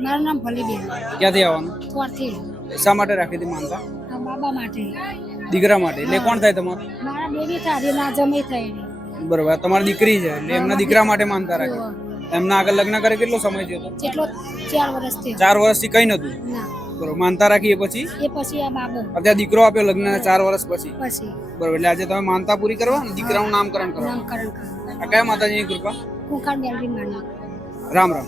મારું નામ ભલીબેન. ક્યાંથી આવવાનું? ત્યારથી શા માટે રાખી હતી માનતા? બાબા માટે. દીકરા માટે. એટલે કોણ થાય તમારું? મારા બેબી થાય ના જમી થાય. બરોબર. તમારી દીકરી છે એટલે એમના દીકરા માટે માનતા રાખી. એમના આગળ લગ્ન કરે કેટલો સમય થયો કેટલો ચાર વર્ષથી. ચાર વર્ષથી કઈ નતું બરોબર. માનતા રાખી એ પછી? એ પછી આ બાબો. અત્યારે દીકરો આપ્યો લગ્ન ચાર વર્ષ પછી. પછી. બરોબર. એટલે આજે તમે માનતા પૂરી કરવા અને દીકરાનું નામકરણ કરો નામકરણ કરો આ કયા માતાજીની કૃપા? કુંકાર મેળવી માની. રામ રામ.